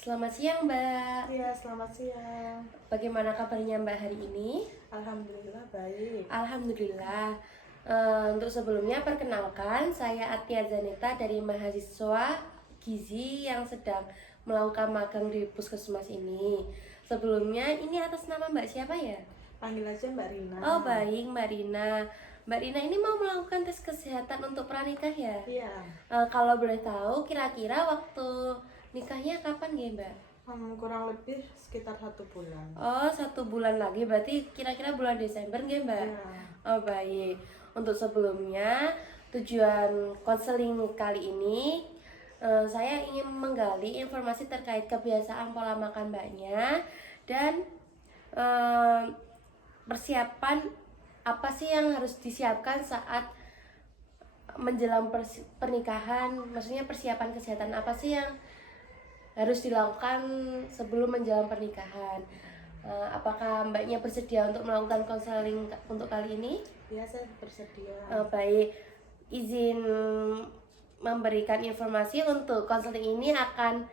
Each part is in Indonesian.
Selamat siang, Mbak. Iya, selamat siang. Bagaimana kabarnya Mbak hari ini? Alhamdulillah baik. Alhamdulillah. Untuk sebelumnya perkenalkan, saya Atia Zaneta dari mahasiswa Gizi yang sedang melakukan magang di Puskesmas ini. Sebelumnya ini atas nama Mbak siapa ya? Panggil aja Mbak Rina. Oh baik, Mbak Rina. Mbak Rina ini mau melakukan tes kesehatan untuk pranikah ya? Iya. Kalau boleh tahu, kira-kira waktu nikahnya kapan ya, Mbak? Kurang lebih sekitar 1 bulan. Oh, 1 bulan lagi, berarti kira-kira bulan Desember nggih, Mbak? Iya. Oh, baik. Untuk sebelumnya, tujuan konseling kali ini, saya ingin menggali informasi terkait kebiasaan pola makan Mbaknya dan eh, persiapan apa sih yang harus disiapkan saat menjelang pernikahan, maksudnya persiapan kesehatan apa sih yang harus dilakukan sebelum menjelang pernikahan. Apakah Mbaknya bersedia untuk melakukan konseling untuk kali ini? Iya, saya bersedia. Baik, izin memberikan informasi untuk konseling ini akan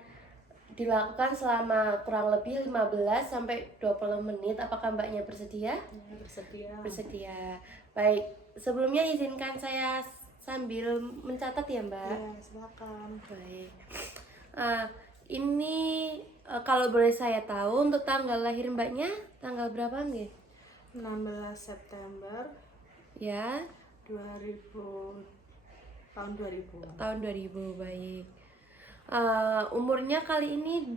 dilakukan selama kurang lebih 15 sampai 20 menit. Apakah Mbaknya bersedia? Iya, bersedia. Bersedia. Baik, sebelumnya izinkan saya sambil mencatat ya, Mbak. Iya, silakan. Baik. Ini kalau boleh saya tahu untuk tanggal lahir Mbaknya tanggal berapa nggih? 16 September Ya, 2000 tahun 2000. tahun 2000, baik. Umurnya kali ini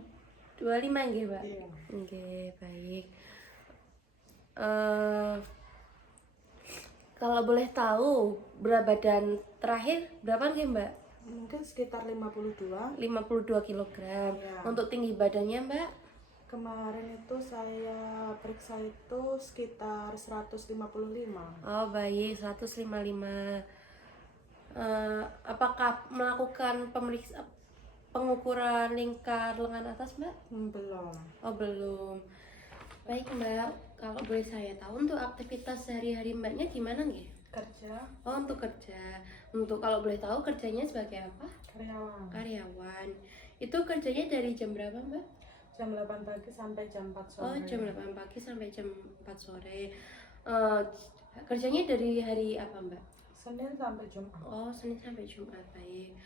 25 nggih, Mbak? Iya. Nggih, baik. Eh, Kalau boleh tahu berat badan terakhir berapa nggih, Mbak? Mungkin sekitar 52. 52 kilogram. Iya. Untuk tinggi badannya, Mbak? Kemarin itu saya periksa itu sekitar 155. Oh, baik, 155. Apakah melakukan pengukuran lingkar lengan atas, Mbak? Belum. Oh, belum. Baik, Mbak. Kalau boleh saya tahu untuk aktivitas sehari-hari Mbaknya gimana nggih? Kerja Oh, untuk kerja. Untuk kalau boleh tahu kerjanya sebagai apa? karyawan. Karyawan. Itu kerjanya dari jam berapa, Mbak? Jam 8 pagi sampai jam 4 sore. Oh, jam 8 pagi sampai jam 4 sore. Eh, Kerjanya dari hari apa, Mbak? Senin sampai Jumat. Oh, Senin sampai Jumat, baik.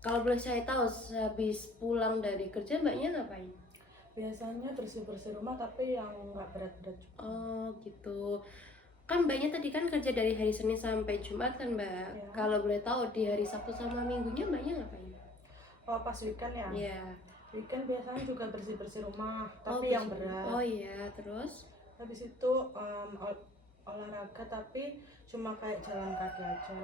Kalau boleh saya tahu, habis pulang dari kerja Mbaknya ngapain? Biasanya bersih-bersih rumah tapi yang nggak berat-berat juga. Oh, gitu. Kan Mbaknya tadi kan kerja dari hari Senin sampai Jumat kan, Mbak? Ya. Kalau boleh tahu di hari Sabtu sama Minggunya Mbaknya ngapain? Oh, pas weekend ya? Iya. Weekend biasanya juga bersih-bersih rumah, Oh, tapi yang bersih. berat. Oh iya, terus? Habis itu olahraga tapi cuma kayak jalan kaki aja,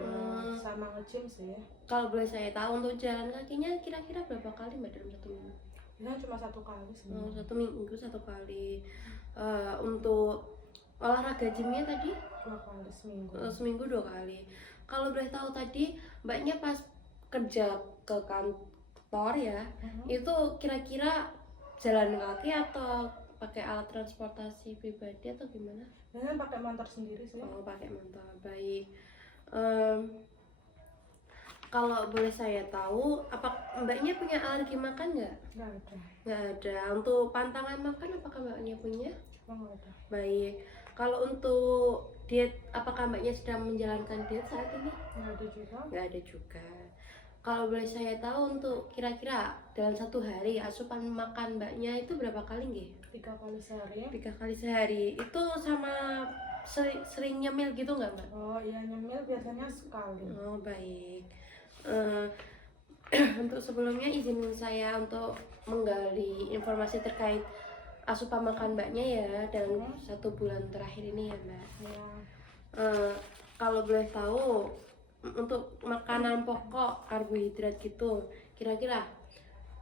sama nge-gym sih. Kalau boleh saya tahu untuk jalan kakinya kira-kira berapa kali Mbak dalam 1 minggu? Biasanya cuma 1 kali sih. Oh, 1 minggu 1 kali. Untuk olahraga gymnya tadi? 2 kali seminggu. Seminggu 2 kali. Kalau boleh tahu tadi Mbaknya pas kerja ke kantor ya, itu kira-kira jalan kaki atau pakai alat transportasi pribadi atau gimana? Biasanya pakai motor sendiri sih. Oh, pakai motor, baik. Kalau boleh saya tahu, apa Mbaknya punya alergi makan nggak? Nggak ada. Nggak ada. Untuk pantangan makan, apakah Mbaknya punya? Nggak ada. Baik. Kalau untuk diet, apakah Mbaknya sedang menjalankan diet saat ini? Nggak ada juga. Nggak ada juga. Kalau boleh saya tahu untuk kira-kira dalam 1 hari asupan makan Mbaknya itu berapa kali nggih? 3 kali sehari. 3 kali sehari. Itu sama sering nyemil gitu nggak, Mbak? Oh iya, nyemil biasanya sekali. Oh, baik. Untuk sebelumnya izin saya untuk menggali informasi terkait asupan makan Mbaknya ya dalam 1 bulan terakhir ini ya, Mbak. Ya. Kalau boleh tahu untuk makanan pokok karbohidrat gitu, kira-kira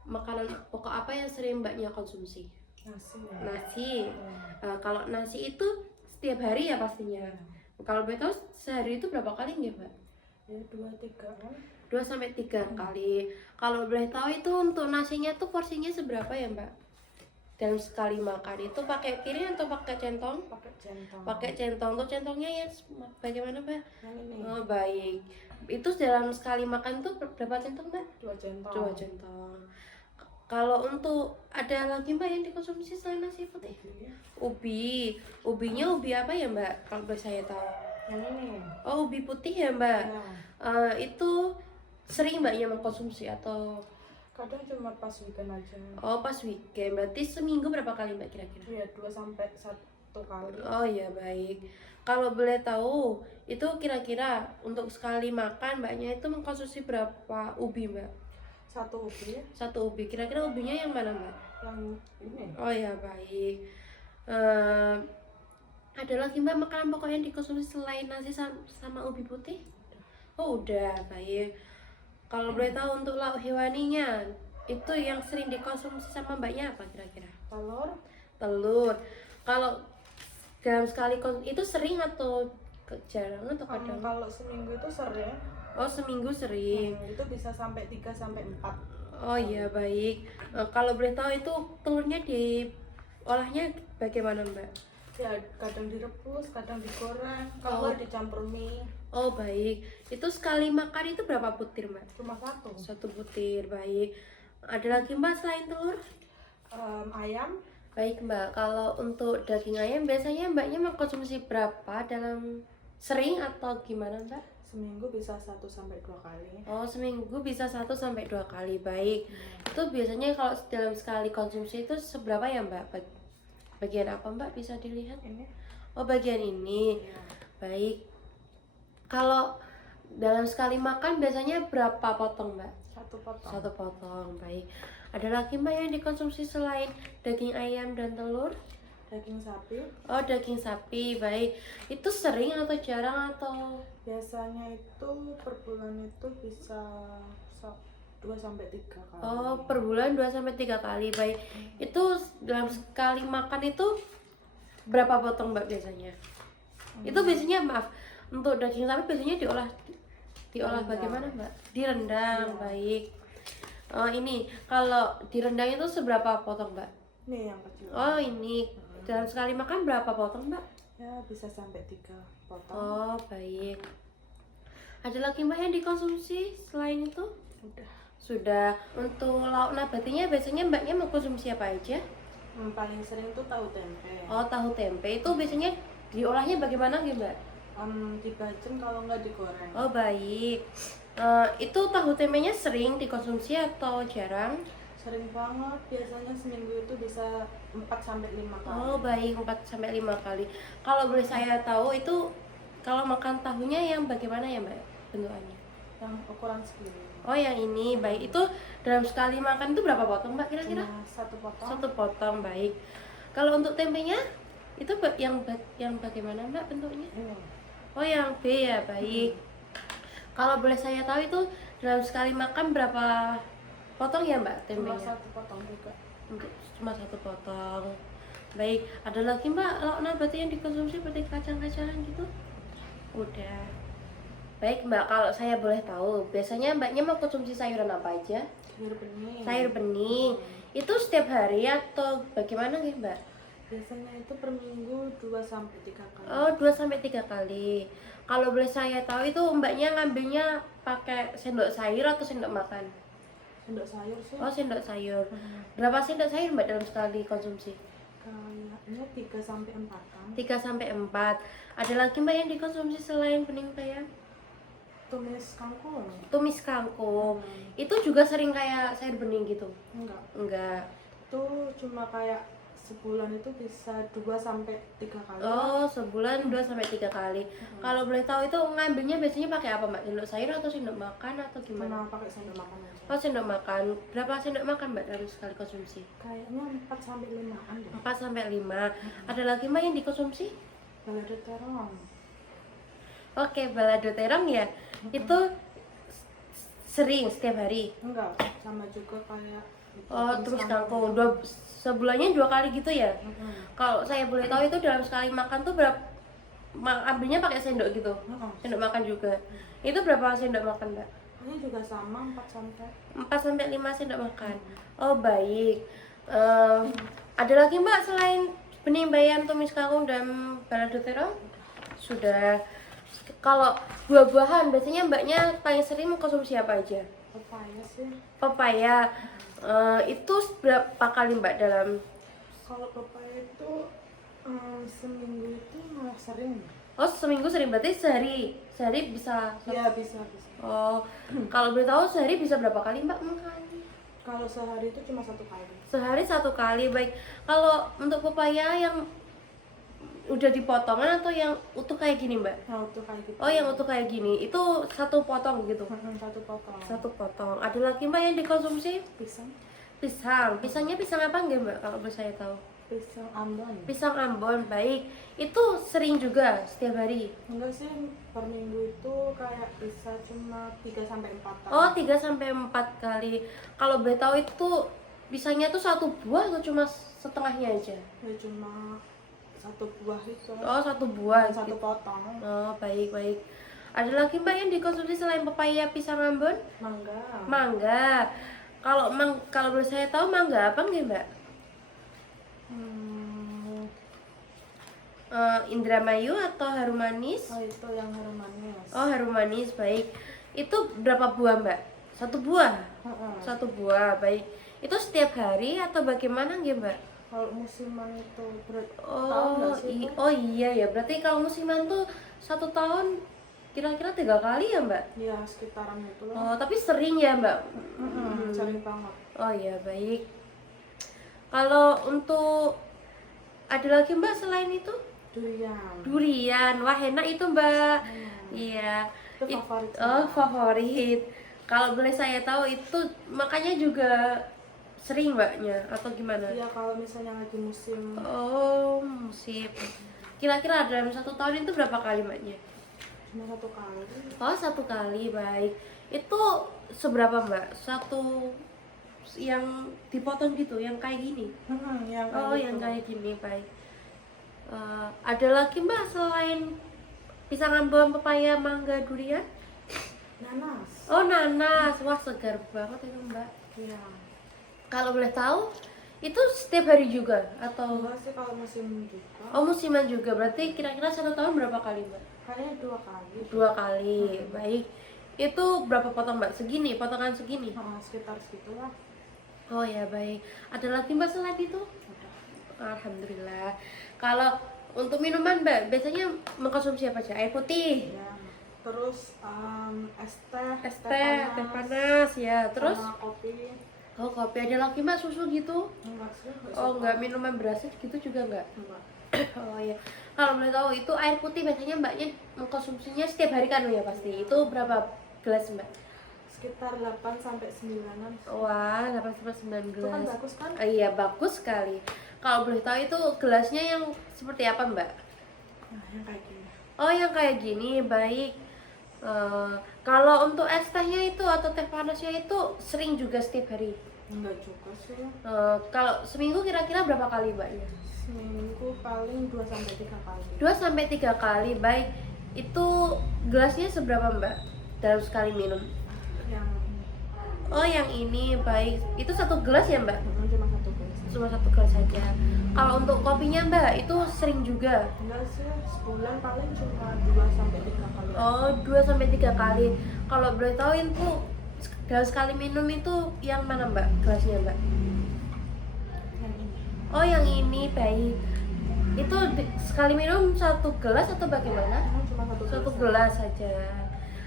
makanan pokok apa yang sering Mbaknya konsumsi? Nasi ya. Nasi. Ya. Kalau nasi itu setiap hari ya pastinya. Kalau boleh tahu sehari itu berapa kali nggih, Mbak? Ya 2-3 kan. 2 sampai 3 kali. Kalau boleh tahu itu untuk nasinya tuh porsinya seberapa ya, Mbak? Dalam sekali makan itu pakai piring atau pakai centong? Pakai centong. Pakai centong. Untuk centongnya ya bagaimana, Mbak? Yang ini. Oh, baik. Itu dalam sekali makan tuh berapa centong, Mbak? 2 centong. 2 centong. Kalau untuk ada lagi mbak yang dikonsumsi selain nasi putih? Ubinya ubi apa ya mbak? Kalau boleh saya tahu. Yang ini. Oh, ubi putih ya mbak. Ya. Itu sering mbaknya mengkonsumsi atau? Kadang cuma pas weekend aja. Oh, pas weekend. Berarti seminggu berapa kali mbak kira-kira? Iya, 2 sampai 1 kali. Oh ya baik. Kalau boleh tahu, itu kira-kira untuk sekali makan mbaknya itu mengkonsumsi berapa ubi mbak? 1 ubi. Satu ubi. Kira-kira ubinya yang mana mbak? Yang ini. Oh ya baik. Eh, ada lagi mbak makanan pokok yang dikonsumsi selain nasi sama ubi putih? Oh udah baik. Kalau boleh tahu untuk lauk hewaninya, itu yang sering dikonsumsi sama mbaknya apa kira-kira? Telur. Telur. Kalau dalam sekali itu sering atau jarang atau kadang? Kalau seminggu itu sering. Oh seminggu sering. Itu bisa sampai 3 sampai 4. Oh iya baik. Kalau boleh tahu itu telurnya diolahnya bagaimana mbak? Ya, kadang direbus, kadang digoreng, kalau nggak dicampur mie. Oh baik. Itu sekali makan itu berapa butir mbak? Cuma 1. Satu butir baik. Ada lagi mbak selain telur? Ayam. Baik mbak. Kalau untuk daging ayam biasanya mbaknya mengkonsumsi berapa dalam sering atau gimana mbak? Seminggu bisa 1 sampai 2 kali. Oh seminggu bisa 1 sampai 2 kali baik. Itu biasanya kalau dalam sekali konsumsi itu seberapa ya mbak? Bagian apa mbak bisa dilihat? Ini. Oh bagian ini. Ya. Baik. Kalau dalam sekali makan biasanya berapa potong mbak? 1 potong. 1 potong baik. Ada lagi mbak yang dikonsumsi selain daging ayam dan telur? Daging sapi. Oh daging sapi baik. Itu sering atau jarang atau? Biasanya itu per bulan itu bisa 2 sampai 3 kali. Oh per bulan 2 sampai 3 kali baik. Itu dalam sekali makan itu berapa potong mbak biasanya? Itu biasanya maaf untuk daging sapi biasanya diolah Direndam. bagaimana mbak? Direndam Iya. baik. Oh ini kalau direndam itu seberapa potong mbak? Ini yang kecil. Oh ini dalam sekali makan berapa potong mbak? Ya, bisa sampai 3 potong. Oh baik. Ada lagi mbak yang dikonsumsi selain itu? Udah. Sudah. Untuk lauk nabatinya biasanya mbaknya mengkonsumsi apa aja? Paling sering tuh tahu tempe. Oh tahu tempe itu biasanya diolahnya bagaimana gitu mbak? Dibacem kalau nggak digoreng. Oh baik. Itu tahu tempenya sering dikonsumsi atau jarang? Sering banget, biasanya seminggu itu bisa 4 sampai 5 kali. Oh baik 4 sampai 5 kali. Kalau boleh saya tahu itu kalau makan tahunya yang bagaimana ya mbak bentukannya? Yang ukuran segini. Oh yang ini baik. Itu dalam sekali makan itu berapa potong mbak kira-kira? Cuma 1 potong. 1 potong baik. Kalau untuk tempenya itu yang bagaimana mbak bentuknya? Ini. Oh yang B ya baik. Kalau boleh saya tahu itu dalam sekali makan berapa potong ya mbak Cuma tempenya? 1 potong juga. Cuma 1 potong. Baik, ada lagi mbak lauk nabati yang dikonsumsi seperti kacang-kacangan gitu? Udah. Baik mbak, kalau saya boleh tahu, biasanya mbaknya mau konsumsi sayuran apa aja? Sayur bening. Sayur bening. Itu setiap hari atau bagaimana nih mbak? Biasanya itu per minggu 2 sampai 3 kali. Oh 2 sampai 3 kali. Kalau boleh saya tahu itu mbaknya ngambilnya pakai sendok sayur atau sendok makan? Sendok sayur sih. Oh sendok sayur. Berapa sendok sayur mbak dalam sekali konsumsi? Kayaknya 3 sampai 4 kan. 3 sampai 4. Ada lagi mbak yang dikonsumsi selain bening bayam? Tumis kangkung. Tumis kangkung. Itu juga sering kayak sayur bening gitu? Enggak. Enggak. Itu cuma kayak sebulan itu bisa 2 sampai 3 kali. Oh, sebulan 2 sampai 3 kali. Kalau boleh tahu itu ngambilnya biasanya pakai apa mbak? Sendok sayur atau sendok makan atau gimana? Cuma pakai sendok makan aja. Oh sendok makan. Berapa sendok makan mbak dalam sekali konsumsi? Kayaknya 4 sampai 5-an deh. 4 sampai 5. Ada lagi mbak yang dikonsumsi? Balado terong. Oke, balado terong ya. Itu sering setiap hari. Enggak, sama juga kayak Oh, tumis kangkung. Sebulannya 2 kali gitu ya? Kalau saya boleh tahu itu dalam sekali makan tuh berapa? Ambilnya pakai sendok gitu? Sendok makan juga. Itu berapa sendok makan mbak? Ini juga sama 4 sampai 4 sampai 5 sendok makan. Oh baik. Ada lagi mbak selain bening bayam, tumis kangkung dan balado terong? Sudah. Kalau buah-buahan biasanya mbaknya paling sering mengkonsumsi apa aja? pepaya sih. Pepaya. Itu berapa kali mbak dalam? Kalau pepaya itu seminggu itu malah sering. Oh seminggu sering, berarti sehari bisa. Ya bisa. Oh kalau boleh tahu sehari bisa berapa kali mbak makan? Kalau sehari itu cuma 1 kali. Sehari 1 kali, baik. Kalau untuk pepaya yang udah dipotongan atau yang utuh kayak gini mbak? Nah untuk kayak gitu. Oh yang utuh kayak gini, itu 1 potong gitu? 1 potong. 1 potong. Ada lagi mbak yang dikonsumsi? Pisang. Pisangnya pisang apa enggak mbak kalau boleh saya tahu? Pisang Ambon. Pisang Ambon, baik. Itu sering juga setiap hari? Enggak sih, per minggu itu kayak bisa cuma 3-4 kali. Oh 3-4 kali. Kalau boleh tahu itu pisangnya tuh 1 buah atau cuma setengahnya aja? Ya cuma 1 buah itu. Oh 1 buah. 1 gitu. potong. Oh baik. Ada lagi mbak yang dikonsumsi selain pepaya, pisang Ambon? Mangga. Kalau boleh saya tahu mangga apa enggak mbak? Indramayu atau harum manis? Oh itu yang harum manis. Oh harum manis, baik. Itu berapa buah mbak? 1 buah? 1 buah, baik. Itu setiap hari atau bagaimana nggih mbak? Kalau musiman itu tahu Oh, nggak sih itu? oh iya ya, berarti kalau musiman tuh 1 tahun kira-kira 3 kali ya mbak? Ya sekitaran itu lah. Oh tapi sering ya mbak? Sering banget. Oh iya baik. Kalau untuk ada lagi mbak selain itu? Durian, wah enak itu mbak. Iya. Itu favorit. Oh favorit. Kalau boleh saya tahu itu makanya juga sering mbaknya atau gimana? Iya kalau misalnya lagi musim. Oh musim. Kira-kira dalam 1 tahun itu berapa kali mbaknya? Cuma 1 kali. Oh 1 kali, baik. Itu seberapa mbak? Yang dipotong gitu, yang kayak gini? Yang Oh kayak yang gitu. kayak gini, baik. Ada lagi mbak selain pisang Ambon, pepaya, mangga, durian? Nanas. Oh nanas, wah segar banget itu mbak. Iya. Kalau boleh tahu itu setiap hari juga atau? Enggak sih kalau musim juga. Oh musiman juga, berarti kira-kira 1 tahun berapa kali mbak? Kayaknya 2 kali. 2 kali, baik. Itu berapa potong mbak? Segini, potongan segini? Sekitar segitulah. Oh ya baik. Ada lagi mbak selain itu? Alhamdulillah. Kalau untuk minuman mbak biasanya mengkonsumsi apa aja? Air putih, Ya. Terus es teh panas ya. Terus? sama kopi. Oh kopi. Ada lagi mbak susu gitu? Enggak sih. Oh enggak, minuman berasa gitu juga enggak? Enggak. Oh ya. Kalau boleh tahu itu air putih biasanya mbaknya mengkonsumsinya setiap hari kan ya pasti. Itu berapa gelas mbak? Sekitar 8-9. Wah, 8-9 Itu kan gelas. bagus kan? Iya, bagus sekali. Kalau boleh tahu itu gelasnya yang seperti apa, Mbak? Nah, yang kayak gini. Oh, yang kayak gini, baik. Kalau untuk es tehnya itu atau teh panasnya itu sering juga setiap hari? Enggak juga sih. Kalau seminggu kira-kira berapa kali, Mbaknya? Seminggu paling 2-3 kali. 2-3 kali, baik. Itu gelasnya seberapa, Mbak? Dalam sekali minum? Yang Oh, yang ini, baik. Itu 1 gelas ya, Mbak? cuma 1 gelas. Cuma 1 gelas saja. Kalau untuk kopinya mbak itu sering juga? Enggak sih, sebulan paling cuma 2-3 kali. Oh 2-3 kali. Kalau boleh tahu itu dalam sekali minum itu yang mana mbak gelasnya mbak? Yang ini. Oh yang ini, baik. Itu sekali minum 1 gelas atau bagaimana? Cuma 1 1 gelas saja.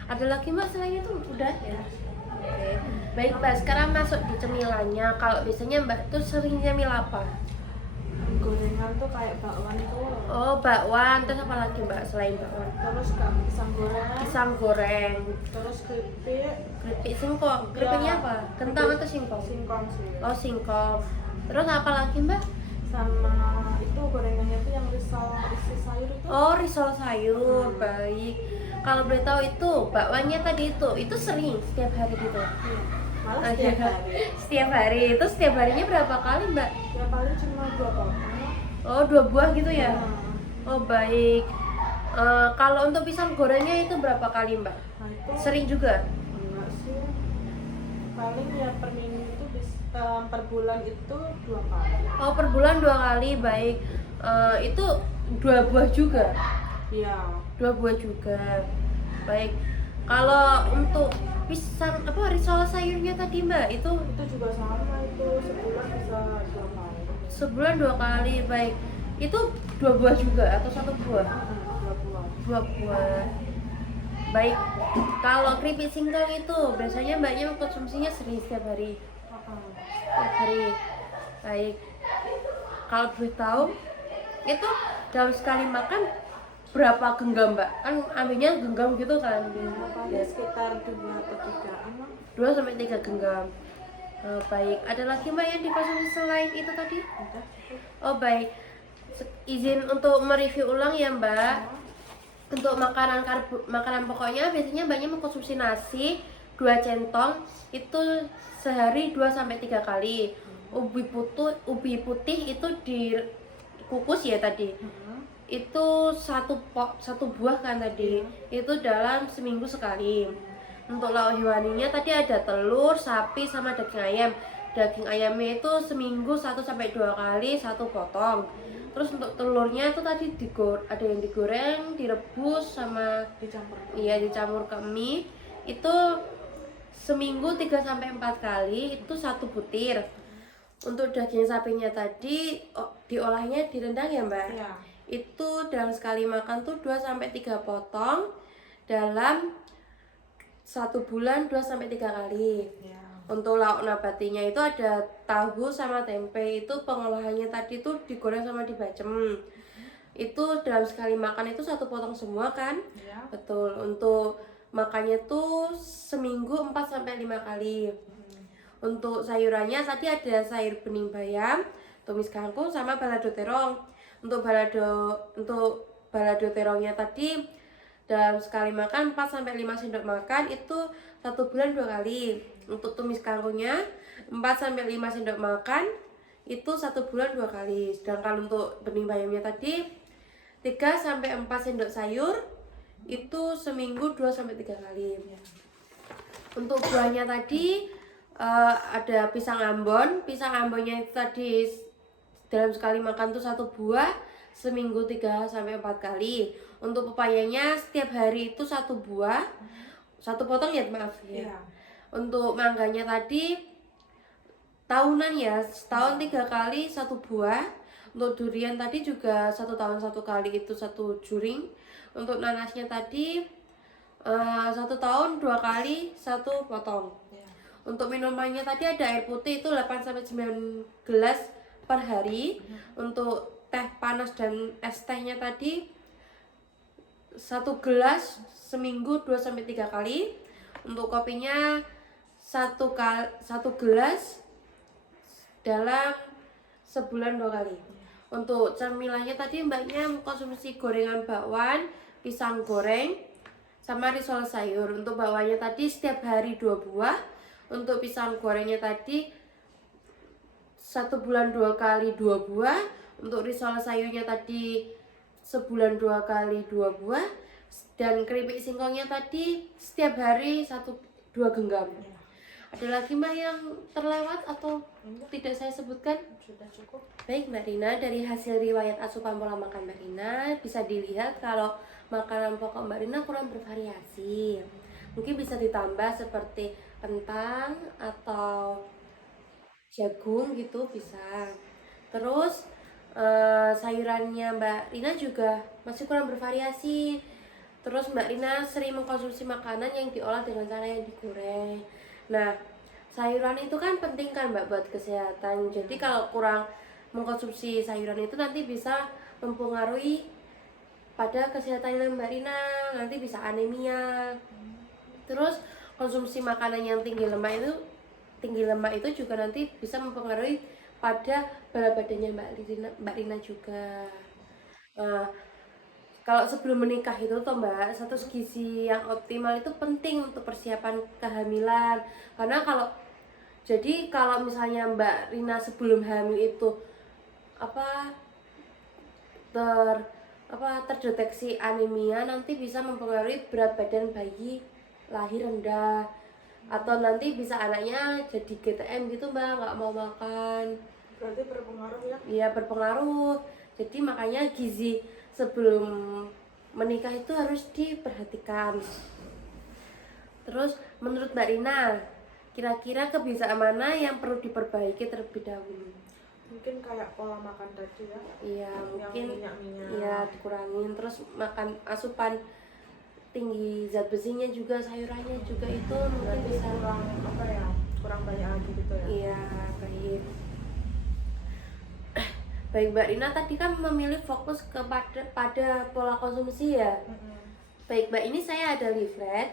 Ada lagi mbak selain itu? Udah ya? Oke. Baik mbak, sekarang masuk di cemilannya. Kalau biasanya mbak tuh sering nyemil apa? Gorengan tuh kayak bakwan tuh. Oh bakwan, terus apa lagi mbak selain bakwan? Terus pisang goreng. Pisang goreng, Terus keripik. keripik singkong. Keripiknya apa? Kentang atau singkong? Singkong sih. Oh singkong. Terus apa lagi mbak? Sama itu gorengannya tuh yang isi sayur itu. Oh risol sayur, baik. Kalau boleh tahu itu bakwannya tadi itu sering setiap hari gitu? Iya. Malah setiap hari. Setiap hari, itu setiap harinya berapa kali mbak? Ya paling cuma 2 potong. Oh 2 buah gitu ya? Nah, Oh baik. Kalau untuk pisang gorengnya itu berapa kali mbak? nah itu Sering juga? enggak sih. Paling ya per minggu itu per bulan itu 2 kali. Oh per bulan 2 kali, baik. Itu 2 buah juga? Iya. 2 buah juga, baik. Kalau untuk pisang apa risol sayurnya tadi Mbak itu Itu juga sama, itu sebulan bisa 2 kali. sebulan 2 kali, baik. Itu 2 buah juga atau 1 buah? 2 buah. 2 buah. Baik. Kalau keripik singkong itu biasanya Mbaknya mengkonsumsinya sering setiap hari. Setiap hari. Baik. Kalau boleh tahu itu dalam sekali makan berapa genggam Mbak? Kan ambilnya genggam gitu kan? Paling sekitar 2 atau 3-an lah. 2 sampai 3 genggam. Baik, ada lagi Mbak yang dikonsumsi selain itu tadi? Udah cukup. Oh baik, izin untuk mereview ulang ya Mbak. Untuk makanan pokoknya biasanya Mbaknya mengkonsumsi nasi 2 centong itu sehari 2 sampai 3 kali. Ubi putih itu dikukus ya tadi. Itu satu buah kan tadi. Itu dalam seminggu sekali. Untuk lauk hewaninya tadi ada telur, sapi sama daging ayam. Daging ayamnya itu seminggu 1 sampai 2 kali 1 potong. Terus untuk telurnya itu tadi ada yang digoreng, direbus sama dicampur ke mie. Itu seminggu 3 sampai 4 kali itu 1 butir. Untuk daging sapinya tadi diolahnya direndang ya Mbak? Iya. Itu dalam sekali makan tuh 2 sampai 3 potong dalam 1 bulan 2 sampai 3 kali. Iya. Untuk lauk nabatinya itu ada tahu sama tempe. Itu pengolahannya tadi tuh digoreng sama dibacem. Itu dalam sekali makan itu 1 potong semua kan? Iya. Betul. Untuk makannya tuh seminggu 4 sampai 5 kali. Untuk sayurannya tadi ada sayur bening bayam, tumis kangkung sama balado terong. Untuk balado terongnya tadi dalam sekali makan 4 sampai 5 sendok makan itu 1 bulan 2 kali. Untuk tumis kangkungnya 4 sampai 5 sendok makan itu 1 bulan 2 kali. Sedangkan untuk bening bayamnya tadi 3 sampai 4 sendok sayur itu seminggu 2 sampai 3 kali. Untuk buahnya tadi ada pisang ambon. Pisang ambonnya itu tadi dalam sekali makan tuh 1 buah seminggu 3 sampai 4 kali. Untuk pepayanya setiap hari itu 1 buah, 1 potong ya maaf ya. Untuk mangganya tadi tahunan ya, setahun 3 kali 1 buah. Untuk durian tadi juga 1 tahun 1 kali itu 1 juring. Untuk nanasnya tadi 1 tahun 2 kali 1 potong. Untuk minumannya tadi ada air putih itu 8 sampai 9 gelas per hari. Untuk teh panas dan es tehnya tadi 1 gelas seminggu 2 sampai 3 kali. Untuk kopinya 1 gelas dalam sebulan 2 kali. Untuk camilannya tadi Mbaknya mengkonsumsi gorengan bakwan, pisang goreng, sama risol sayur. Untuk bakwannya tadi setiap hari 2 buah. Untuk pisang gorengnya tadi 1 bulan 2 kali 2 buah. Untuk risol sayurnya tadi sebulan 2 kali 2 buah. Dan keripik singkongnya tadi setiap hari 2 genggam. Ada lagi Mbak yang terlewat atau tidak saya sebutkan? Sudah cukup. Baik Mbak Rina, dari hasil riwayat asupan pola makan Mbak Rina bisa dilihat kalau makanan pokok Mbak Rina kurang bervariasi. Mungkin bisa ditambah seperti kentang atau jagung gitu bisa. Terus sayurannya Mbak Rina juga masih kurang bervariasi. Terus Mbak Rina sering mengkonsumsi makanan yang diolah dengan cara yang digoreng. Nah, sayuran itu kan penting kan Mbak buat kesehatan. Jadi kalau kurang mengkonsumsi sayuran itu nanti bisa mempengaruhi pada kesehatan Mbak Rina. Nanti bisa anemia. Terus konsumsi makanan yang tinggi lemak itu juga nanti bisa mempengaruhi pada berat badannya Mbak Rina juga. Kalau sebelum menikah itu toh Mbak, status gizi yang optimal itu penting untuk persiapan kehamilan. Karena kalau misalnya Mbak Rina sebelum hamil itu terdeteksi anemia, nanti bisa mempengaruhi berat badan bayi lahir rendah, atau nanti bisa anaknya jadi GTM gitu Mbak, nggak mau makan. Berarti berpengaruh ya? Iya berpengaruh. Jadi makanya gizi sebelum menikah itu harus diperhatikan. Terus menurut Mbak Rina, kira-kira kebiasaan mana yang perlu diperbaiki terlebih dahulu? Mungkin kayak pola makan tadi ya, Iya, yang mungkin minyak-minyak. ya dikurangin. Terus makan asupan tinggi zat besinya juga, sayurannya juga itu mungkin Berarti bisa. kurang apa ya, kurang banyak lagi gitu ya. Iya, baik. Baik Mbak Rina, tadi kan memilih fokus pada pola konsumsi ya. Baik Mbak, ini saya ada leaflet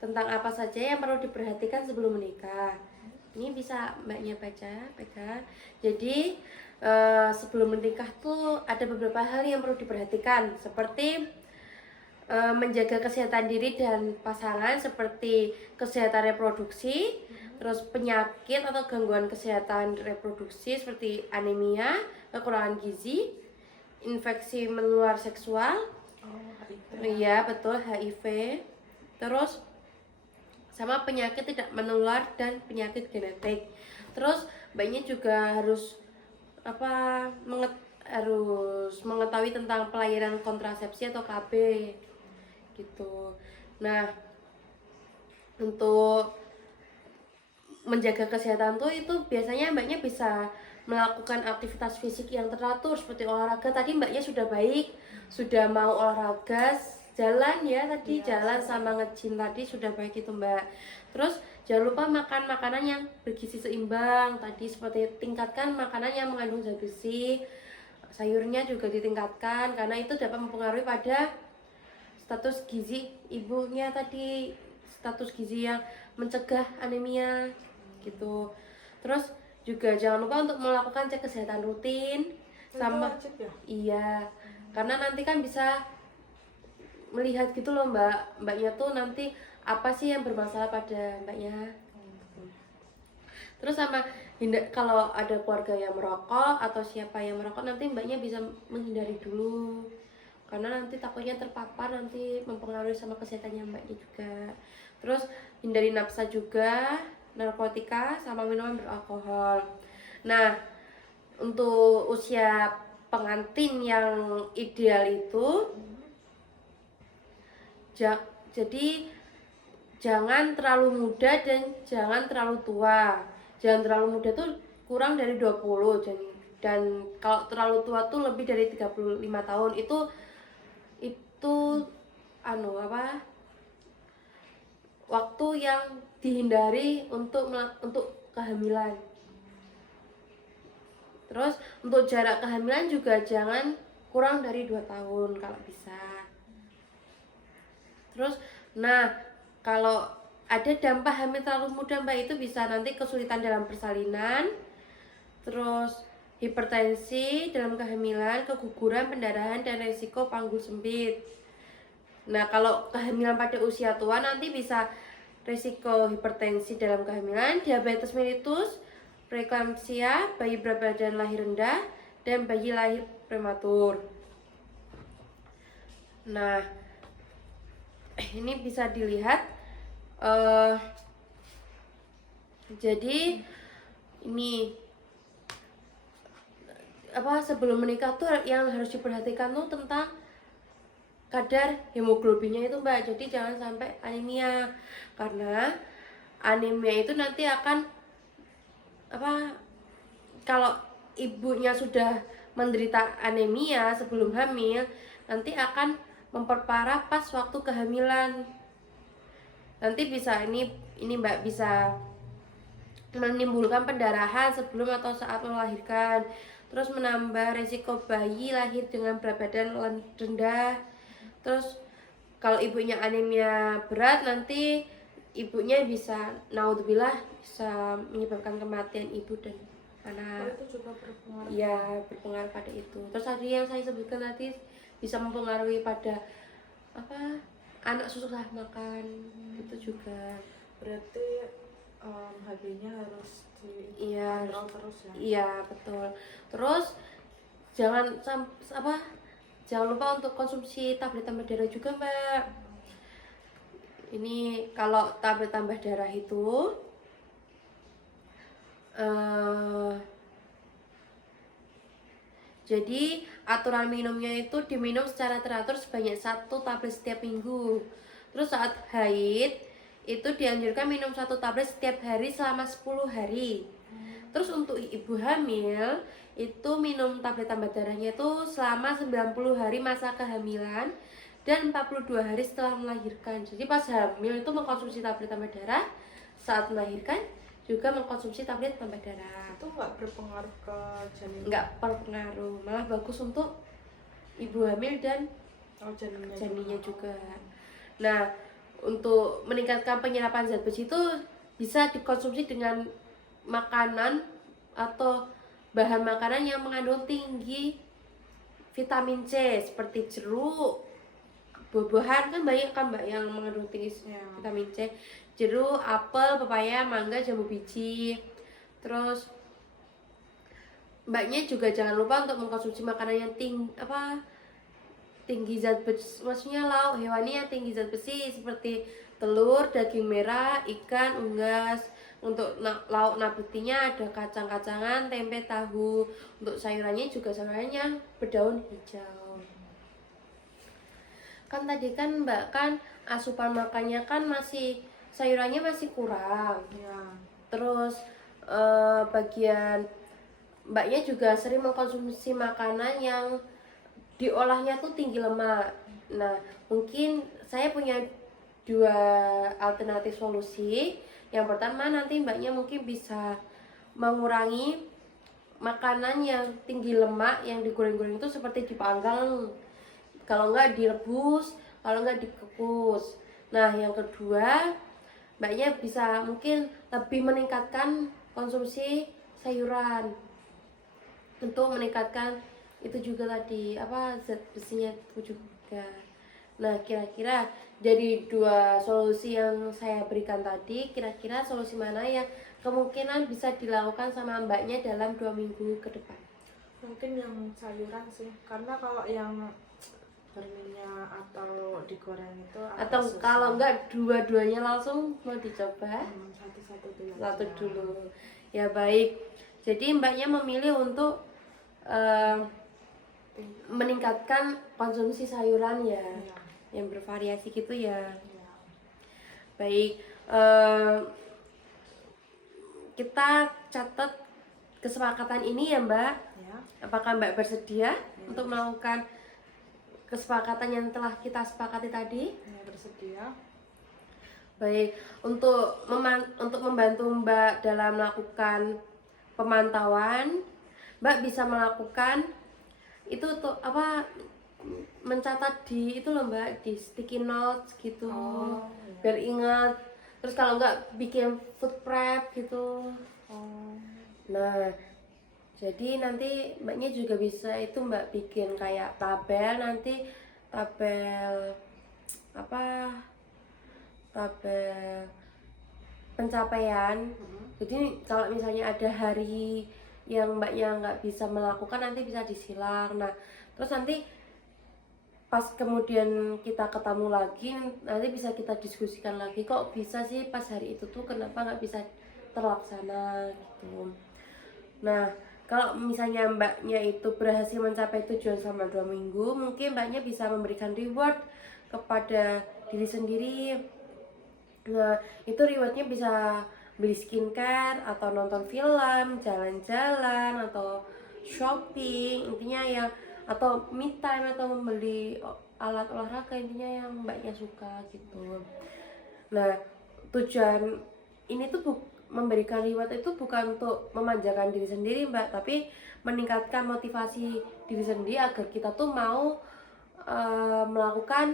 tentang apa saja yang perlu diperhatikan sebelum menikah. Ini bisa Mbaknya baca, pegang. Jadi sebelum menikah tuh ada beberapa hal yang perlu diperhatikan, seperti menjaga kesehatan diri dan pasangan, seperti kesehatan reproduksi, terus penyakit atau gangguan kesehatan reproduksi seperti anemia, kekurangan gizi, infeksi menular seksual. HIV. Iya betul, HIV. Terus sama penyakit tidak menular dan penyakit genetik. Terus mbaknya juga harus harus mengetahui tentang pelayanan kontrasepsi atau KB gitu. Nah, untuk menjaga kesehatan tuh itu biasanya mbaknya bisa melakukan aktivitas fisik yang teratur seperti olahraga. Tadi mbaknya sudah baik, sudah mau olahraga, jalan ya tadi, Iya, jalan sama nge-gym tadi sudah baik itu mbak. Terus jangan lupa makan makanan yang bergizi seimbang tadi, seperti tingkatkan makanan yang mengandung zat besi, sayurnya juga ditingkatkan karena itu dapat mempengaruhi pada status gizi ibunya tadi, status gizi yang mencegah anemia gitu. Terus juga jangan lupa untuk melakukan cek kesehatan rutin sama Itu wajib ya? iya, karena nanti kan bisa melihat gitu loh mbaknya tuh nanti apa sih yang bermasalah pada mbaknya. Terus sama kalau ada keluarga yang merokok atau siapa yang merokok, nanti mbaknya bisa menghindari dulu karena nanti takutnya terpapar, nanti mempengaruhi sama kesehatannya mbaknya juga. Terus hindari nafsa juga, narkotika sama minuman beralkohol. Nah, untuk usia pengantin yang ideal itu jadi jangan terlalu muda dan jangan terlalu tua. Jangan terlalu muda tuh kurang dari 20 dan kalau terlalu tua tuh lebih dari 35 tahun. Itu waktu yang dihindari untuk kehamilan. Terus untuk jarak kehamilan juga jangan kurang dari 2 tahun kalau bisa. Terus nah, kalau ada dampak hamil terlalu muda mbak, itu bisa nanti kesulitan dalam persalinan, terus hipertensi dalam kehamilan, keguguran, pendarahan, dan resiko panggul sempit. Nah, kalau kehamilan pada usia tua nanti bisa resiko hipertensi dalam kehamilan, diabetes mellitus, preeklampsia, bayi berat badan lahir rendah, dan bayi lahir prematur. Nah, ini bisa dilihat. Jadi ini sebelum menikah tuh yang harus diperhatikan tuh tentang kadar hemoglobinnya itu mbak. Jadi jangan sampai anemia, karena anemia itu nanti akan kalau ibunya sudah menderita anemia sebelum hamil, nanti akan memperparah pas waktu kehamilan. Nanti bisa ini mbak, bisa menimbulkan pendarahan sebelum atau saat melahirkan. Terus menambah resiko bayi lahir dengan berat badan rendah. Terus kalau ibunya anemia berat, nanti ibunya bisa naudzubillah bisa menyebabkan kematian ibu dan anak. Itu juga berpengaruh. Ya, berpengaruh pada itu. Terus tadi yang saya sebutkan tadi bisa mempengaruhi pada anak susah makan, itu juga. Berarti HB-nya harus Iya, dikontrol terus ya. iya betul. Terus jangan lupa untuk konsumsi tablet tambah darah juga mbak. Ini kalau tablet tambah darah itu jadi aturan minumnya itu diminum secara teratur sebanyak 1 tablet setiap minggu. Terus saat haid itu dianjurkan minum 1 tablet setiap hari selama 10 hari. Terus untuk ibu hamil itu minum tablet tambah darahnya itu selama 90 hari masa kehamilan dan 42 hari setelah melahirkan. Jadi pas hamil itu mengkonsumsi tablet tambah darah, saat melahirkan juga mengkonsumsi tablet tambah darah. Itu nggak berpengaruh ke janin? Nggak berpengaruh, malah bagus untuk ibu hamil dan janinnya juga. Nah, untuk meningkatkan penyerapan zat besi itu bisa dikonsumsi dengan makanan atau bahan makanan yang mengandung tinggi vitamin C seperti jeruk, buah-buahan kan banyak kan mbak yang mengandung tinggi vitamin C, jeruk, apel, pepaya, mangga, jambu biji. Terus mbaknya juga jangan lupa untuk mengkonsumsi makanan yang tinggi zat besi, maksudnya lauk hewani yang tinggi zat besi seperti telur, daging merah, ikan, unggas. Untuk lauk nabatinya ada kacang-kacangan, tempe, tahu. Untuk sayurannya juga sayuran yang berdaun hijau. Kan tadi kan mbak kan asupan makannya kan sayurannya masih kurang. Terus bagian mbaknya juga sering mengkonsumsi makanan yang diolahnya tuh tinggi lemak. Nah, mungkin saya punya 2 alternatif solusi. Yang pertama, nanti mbaknya mungkin bisa mengurangi makanan yang tinggi lemak yang digoreng-goreng itu seperti dipanggang, kalau enggak direbus, kalau enggak dikukus. Nah, yang kedua, mbaknya bisa mungkin lebih meningkatkan konsumsi sayuran untuk meningkatkan itu juga tadi zat besinya itu juga. Nah, kira-kira dari 2 solusi yang saya berikan tadi, kira-kira solusi mana yang kemungkinan bisa dilakukan sama mbaknya dalam 2 minggu ke depan? Mungkin yang sayuran sih, karena kalau yang berminyak atau digoreng itu atau susah. Kalau enggak dua-duanya langsung mau dicoba? Satu dulu. Ya baik. Jadi mbaknya memilih untuk meningkatkan konsumsi sayuran ya. Yang bervariasi gitu ya. Baik, kita catat kesepakatan ini ya mbak. Apakah mbak bersedia untuk melakukan kesepakatan yang telah kita sepakati tadi? Bersedia. Baik, untuk membantu mbak dalam melakukan pemantauan, mbak bisa melakukan itu tuh mencatat di itu loh mbak, di sticky notes gitu. Biar ingat. Terus kalau enggak bikin food prep gitu. Nah, jadi nanti mbaknya juga bisa itu mbak bikin kayak tabel pencapaian. Jadi kalau misalnya ada hari yang mbaknya nggak bisa melakukan, nanti bisa disilang. Nah, terus nanti pas kemudian kita ketemu lagi, nanti bisa kita diskusikan lagi, kok bisa sih pas hari itu tuh kenapa nggak bisa terlaksana gitu. Nah, kalau misalnya mbaknya itu berhasil mencapai tujuan selama 2 minggu, mungkin mbaknya bisa memberikan reward kepada diri sendiri. Nah, itu rewardnya bisa beli skincare atau nonton film, jalan-jalan atau shopping, intinya yang atau me time atau membeli alat olahraga, intinya yang mbaknya suka gitu. Nah, tujuan ini tuh memberikan reward itu bukan untuk memanjakan diri sendiri mbak, tapi meningkatkan motivasi diri sendiri agar kita tuh mau melakukan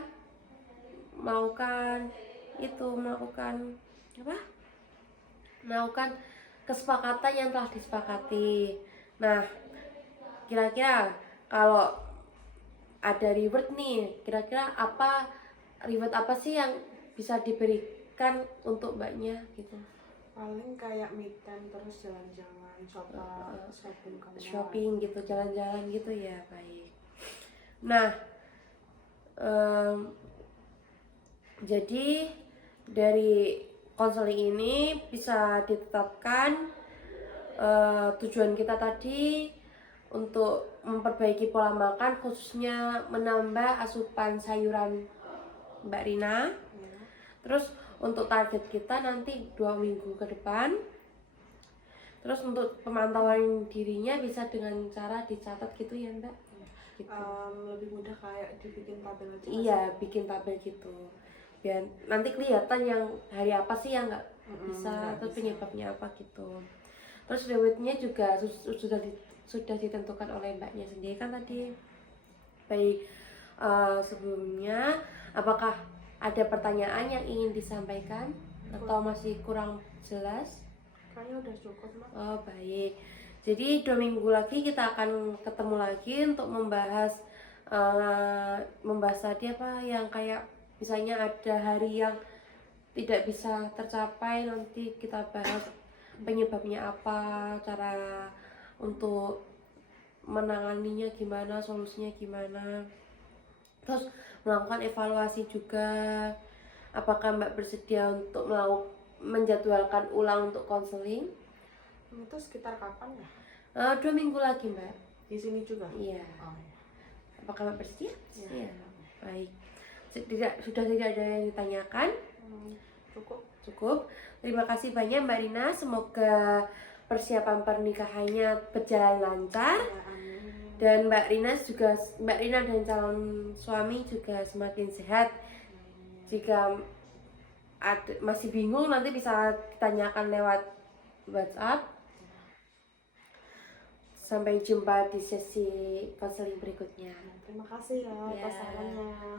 kesepakatan yang telah disepakati. Nah, kira-kira kalau ada reward nih, kira-kira reward apa sih yang bisa diberikan untuk mbaknya gitu? Paling kayak me time, terus jalan-jalan, shopping gitu, jalan-jalan gitu ya. Baik. Nah, jadi dari konseling ini bisa ditetapkan tujuan kita tadi untuk memperbaiki pola makan, khususnya menambah asupan sayuran Mbak Rina. Terus untuk target kita nanti 2 minggu ke depan. Terus untuk pemantauan dirinya bisa dengan cara dicatat gitu ya Mbak? Gitu. Lebih mudah kayak dibikin tabel aja. Iya, bikin tabel gitu. Biar nanti kelihatan yang hari apa sih yang nggak bisa, nggak atau bisa. penyebabnya apa gitu. Terus rewardnya juga sudah ditentukan oleh Mbaknya sendiri kan tadi. Baik, sebelumnya apakah ada pertanyaan yang ingin disampaikan atau masih kurang jelas? Kayaknya udah cukup, Mak. Oh baik, jadi 2 minggu lagi kita akan ketemu lagi untuk membahas tadi apa yang kayak misalnya ada hari yang tidak bisa tercapai, nanti kita bahas penyebabnya apa, cara untuk menanganinya gimana, solusinya gimana. Terus melakukan evaluasi juga, apakah Mbak bersedia untuk menjadwalkan ulang untuk konseling? Itu sekitar kapan ya? 2 minggu lagi Mbak. Di sini juga? Iya. Oh, iya. Apakah Mbak bersedia? Iya. Baik. Sudah tidak ada yang ditanyakan? Cukup. Cukup. Terima kasih banyak Mbak Rina. Semoga persiapan pernikahannya berjalan lancar. Ya, amin. Dan Mbak Rina dan calon suami juga semakin sehat. Jika masih bingung nanti bisa ditanyakan lewat WhatsApp. Sampai jumpa di sesi konseling berikutnya. Terima kasih ya atas Ya. sarannya.